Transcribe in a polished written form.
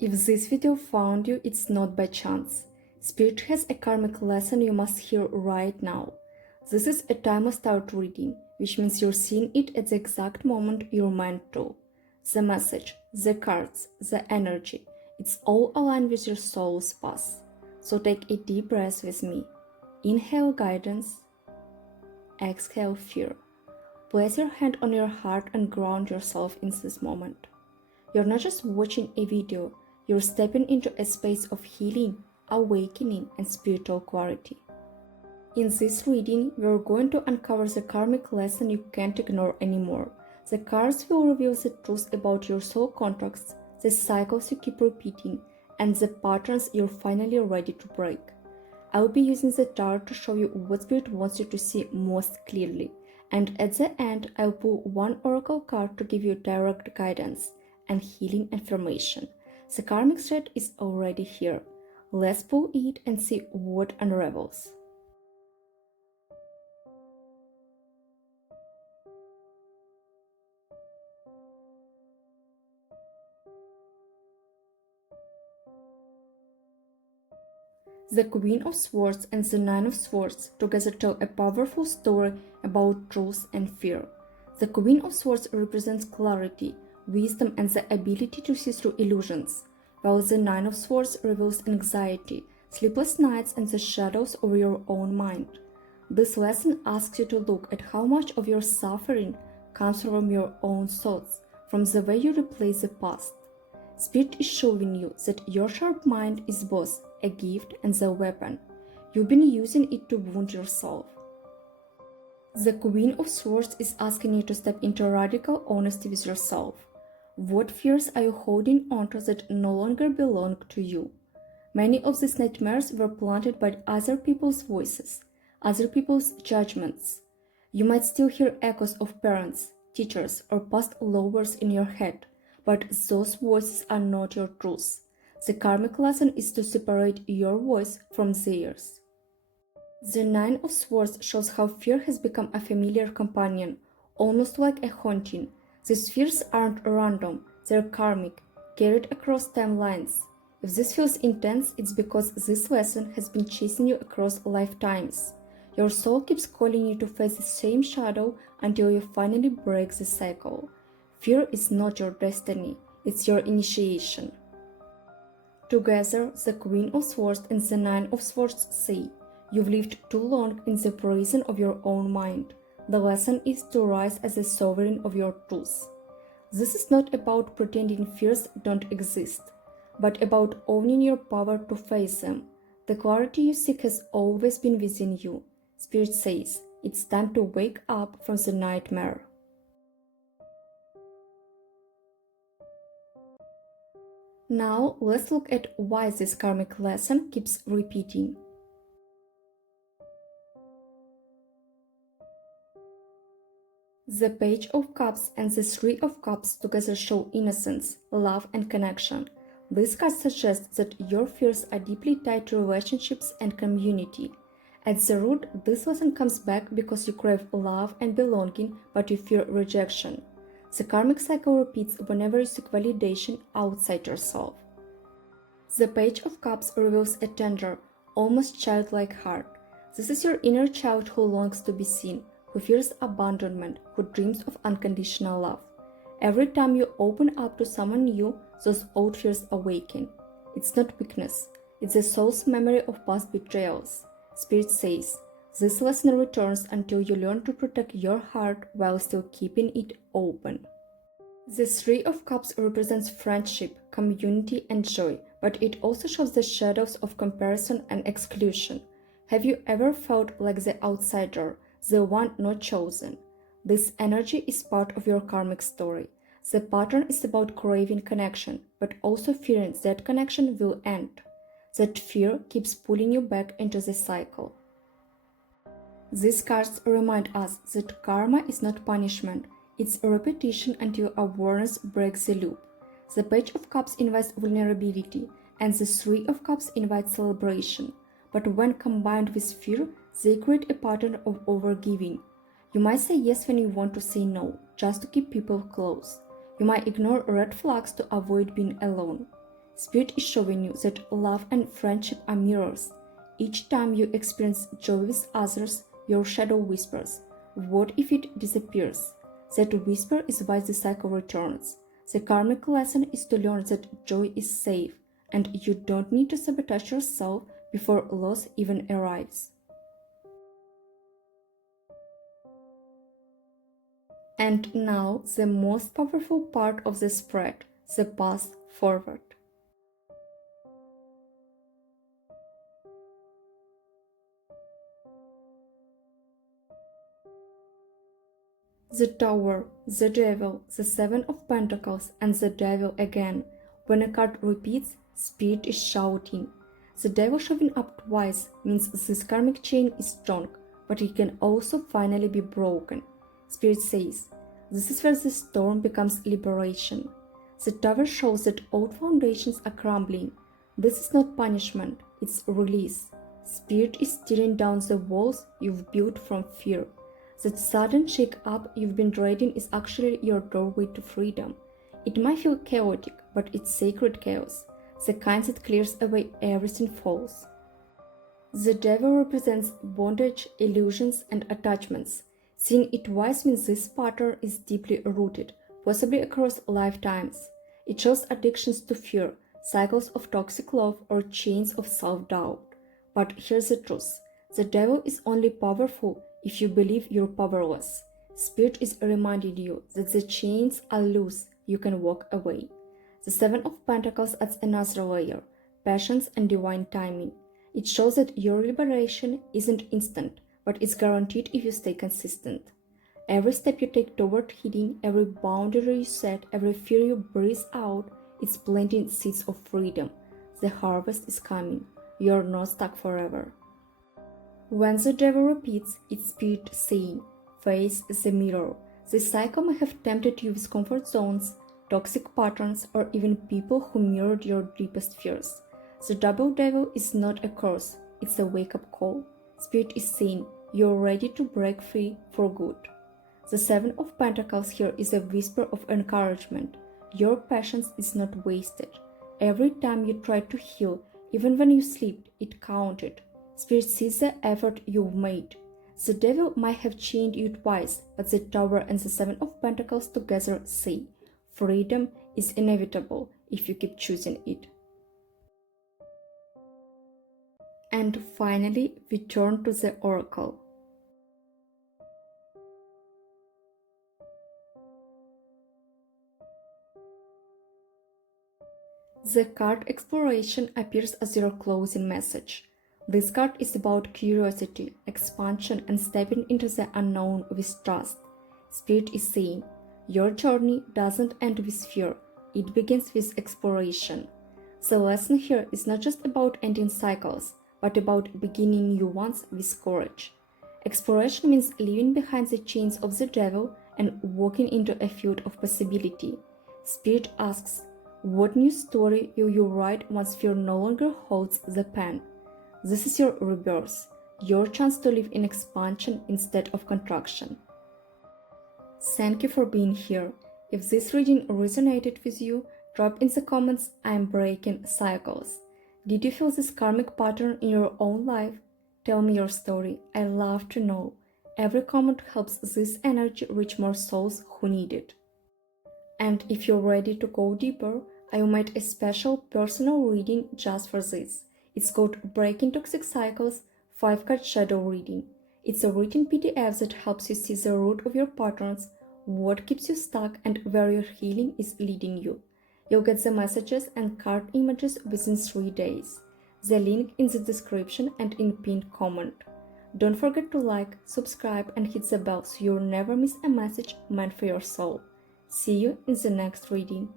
If this video found you, it's not by chance. Spirit has a karmic lesson you must hear right now. This is a time of start reading, which means you're seeing it at the exact moment you're meant to. The message, the cards, the energy, it's all aligned with your soul's path. So take a deep breath with me. Inhale guidance, exhale fear. Place your hand on your heart and ground yourself in this moment. You're not just watching a video, you're stepping into a space of healing, awakening, and spiritual clarity. In this reading, we're going to uncover the karmic lesson you can't ignore anymore. The cards will reveal the truth about your soul contracts, the cycles you keep repeating, and the patterns you're finally ready to break. I'll be using the tarot to show you what Spirit wants you to see most clearly, and at the end, I'll pull one oracle card to give you direct guidance and healing information. The karmic thread is already here. Let's pull it and see what unravels. The Queen of Swords and the Nine of Swords together tell a powerful story about truth and fear. The Queen of Swords represents clarity, wisdom, and the ability to see through illusions, while the Nine of Swords reveals anxiety, sleepless nights, and the shadows of your own mind. This lesson asks you to look at how much of your suffering comes from your own thoughts, from the way you replay the past. Spirit is showing you that your sharp mind is both a gift and a weapon. You've been using it to wound yourself. The Queen of Swords is asking you to step into radical honesty with yourself. What fears are you holding onto that no longer belong to you? Many of these nightmares were planted by other people's voices, other people's judgments. You might still hear echoes of parents, teachers, or past lovers in your head, but those voices are not your truth. The karmic lesson is to separate your voice from theirs. The Nine of Swords shows how fear has become a familiar companion, almost like a haunting. These fears aren't random, they're karmic, carried across timelines. If this feels intense, it's because this lesson has been chasing you across lifetimes. Your soul keeps calling you to face the same shadow until you finally break the cycle. Fear is not your destiny, it's your initiation. Together, the Queen of Swords and the Nine of Swords say, you've lived too long in the prison of your own mind. The lesson is to rise as a sovereign of your truth. This is not about pretending fears don't exist, but about owning your power to face them. The clarity you seek has always been within you. Spirit says, it's time to wake up from the nightmare. Now, let's look at why this karmic lesson keeps repeating. The Page of Cups and the Three of Cups together show innocence, love, and connection. This card suggests that your fears are deeply tied to relationships and community. At the root, this lesson comes back because you crave love and belonging, but you fear rejection. The karmic cycle repeats whenever you seek validation outside yourself. The Page of Cups reveals a tender, almost childlike heart. This is your inner child who longs to be seen, who fears abandonment, who dreams of unconditional love. Every time you open up to someone new, those old fears awaken. It's not weakness, it's the soul's memory of past betrayals. Spirit says, this lesson returns until you learn to protect your heart while still keeping it open. The Three of Cups represents friendship, community, and joy, but it also shows the shadows of comparison and exclusion. Have you ever felt like the outsider, the one not chosen? This energy is part of your karmic story. The pattern is about craving connection, but also fearing that connection will end. That fear keeps pulling you back into the cycle. These cards remind us that karma is not punishment, it's a repetition until awareness breaks the loop. The Page of Cups invites vulnerability, and the Three of Cups invites celebration. But when combined with fear, they create a pattern of overgiving. You might say yes when you want to say no, just to keep people close. You might ignore red flags to avoid being alone. Spirit is showing you that love and friendship are mirrors. Each time you experience joy with others, your shadow whispers, "What if it disappears?" That whisper is why the cycle returns. The karmic lesson is to learn that joy is safe, and you don't need to sabotage yourself before loss even arrives. And now, the most powerful part of the spread, the path forward. The Tower, the Devil, the Seven of Pentacles, and the Devil again. When a card repeats, Spirit is shouting. The Devil showing up twice means this karmic chain is strong, but it can also finally be broken. Spirit says, this is where the storm becomes liberation. The Tower shows that old foundations are crumbling. This is not punishment, it's release. Spirit is tearing down the walls you've built from fear. That sudden shake-up you've been dreading is actually your doorway to freedom. It might feel chaotic, but it's sacred chaos, the kind that clears away everything false. The Devil represents bondage, illusions, and attachments. Seeing it twice means this pattern is deeply rooted, possibly across lifetimes. It shows addictions to fear, cycles of toxic love, or chains of self-doubt. But here's the truth. The Devil is only powerful if you believe you're powerless. Spirit is reminding you that the chains are loose, you can walk away. The Seven of Pentacles adds another layer, patience and divine timing. It shows that your liberation isn't instant, but it's guaranteed if you stay consistent. Every step you take toward healing, every boundary you set, every fear you breathe out, it's planting seeds of freedom. The harvest is coming. You're not stuck forever. When the Devil repeats, it's Spirit saying, face the mirror. This cycle may have tempted you with comfort zones, toxic patterns, or even people who mirrored your deepest fears. The double Devil is not a curse, it's a wake-up call. Spirit is saying, you're ready to break free for good. The Seven of Pentacles here is a whisper of encouragement. Your patience is not wasted. Every time you tried to heal, even when you slept, it counted. Spirit sees the effort you've made. The Devil might have chained you twice, but the Tower and the Seven of Pentacles together say, freedom is inevitable if you keep choosing it. And finally, we turn to the Oracle. The card Exploration appears as your closing message. This card is about curiosity, expansion, and stepping into the unknown with trust. Spirit is saying, your journey doesn't end with fear, it begins with exploration. The lesson here is not just about ending cycles, but about beginning new ones with courage. Exploration means leaving behind the chains of the Devil and walking into a field of possibility. Spirit asks, what new story will you write once fear no longer holds the pen? This is your rebirth, your chance to live in expansion instead of contraction. Thank you for being here. If this reading resonated with you, drop in the comments, I'm breaking cycles. Did you feel this karmic pattern in your own life? Tell me your story. I love to know. Every comment helps this energy reach more souls who need it. And if you're ready to go deeper, I will make a special personal reading just for this. It's called Breaking Toxic Cycles 5-card Shadow Reading. It's a written PDF that helps you see the root of your patterns, what keeps you stuck, and where your healing is leading you. You'll get the messages and card images within 3 days. The link in the description and in pinned comment. Don't forget to like, subscribe, and hit the bell so you'll never miss a message meant for your soul. See you in the next reading.